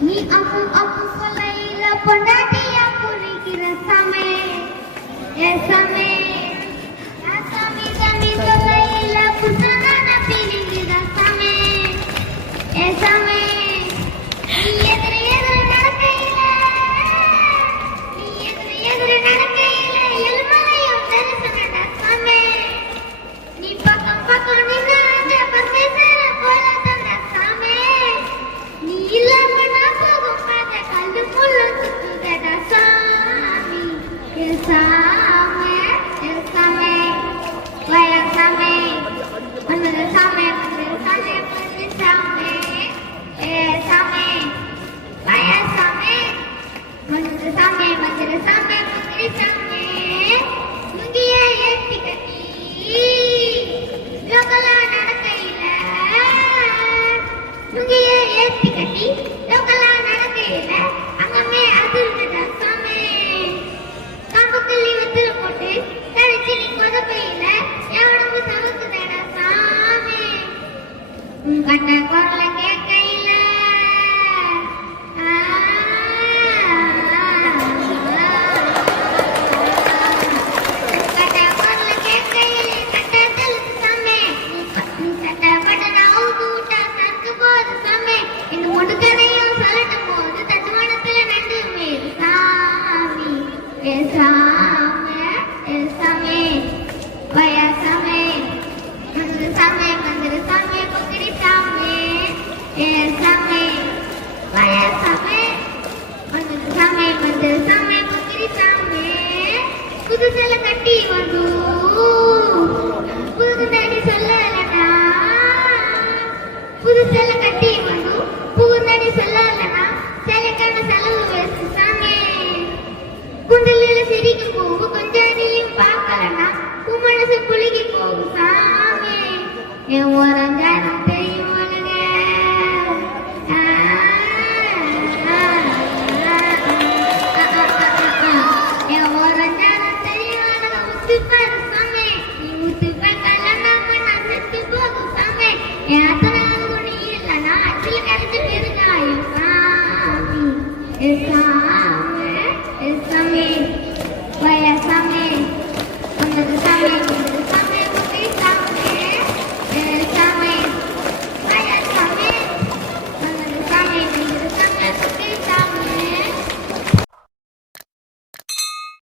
ni aku aku selai lepon dari aku ni kira sama ya sama சாமி மன்ன சாமே மன்ன சாமே முங்கிய ஏத்தி கட்டி. லோக்கலா நடக்கையில முங்கிய ஏத்தி கட்டி. லோக்கலா நடக்கையில அங்கமே அதிர்ந்ததா சாமே காம்புக்கல்லி வத்துல போட்டு கழிச்சு நீ கொதப்பையில எவனுக்கு சவுக்குதடா சாமி உன் கண்ண పుదు సెల్ల కట్టి ఇవ్వను పూర్ణని సెల్లాలన సెలకన సెలవు వేసిస్తామే కుండలీల సిరికి పోవు కొంజానియం పాకలన? ఉమ్మడసు పులిగి పోవు సామే. It's time.